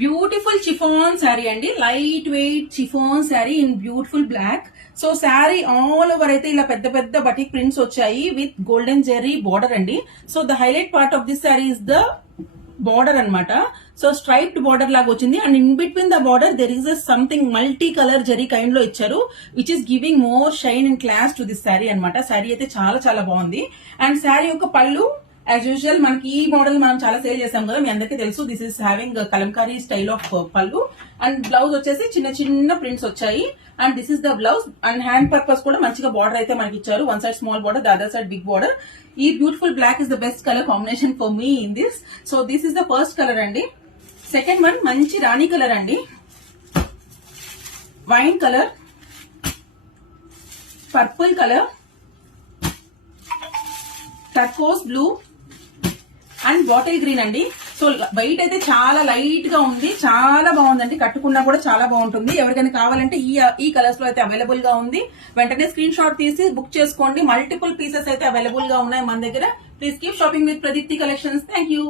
Beautiful chiffon sari అండి, light weight chiffon sari in beautiful black. So sari all over అయితే ఇలా పెద్ద పెద్ద బటిక్ ప్రింట్స్ వచ్చాయి విత్ గోల్డెన్ జెర్రీ బార్డర్ అండి. So the highlight part of this sari is the border అన్నమాట. So striped border లాగా వచ్చింది and in between the border there is something multi colour zari kind లో ఇచ్చారు which is giving more shine and class to this sari అనమాట. శారీ అయితే చాలా చాలా బాగుంది. అండ్ శారీ యొక్క పళ్ళు యాజ్ యూజువల్ మనకి ఈ మోడల్ మనం చాలా సేల్ చేసాం కదా, మీ అందరికీ తెలుసు. This is having Kalamkari style of పళ్ళు అండ్ బ్లౌజ్ వచ్చేసి చిన్న చిన్న ప్రింట్స్ వచ్చాయి. And this is the blouse and hand purpose కూడా మంచిగా బార్డర్ అయితే మనకి ఇచ్చారు. One side small border, the other side big border. ఈ beautiful black is the best colour combination for me in this. So this is the first colour అండి. Second one మంచి రాణి colour అండి, wine colour, purple colour, టర్కోస్ blue and bottle green అండి. So white అయితే చాలా light గా ఉంది, చాలా బాగుందండి. కట్టుకున్నా కూడా చాలా బాగుంటుంది. ఎవరికైనా కావాలంటే ఈ కలర్స్ లో అయితే అవైలబుల్ గా ఉంది. వెంటనే స్క్రీన్ షాట్ తీసి బుక్ చేసుకోండి. మల్టిపుల్ పీసెస్ అయితే అవైలబుల్ గా ఉన్నాయి మన దగ్గర. Please keep shopping with Pradeepti collections. Thank you.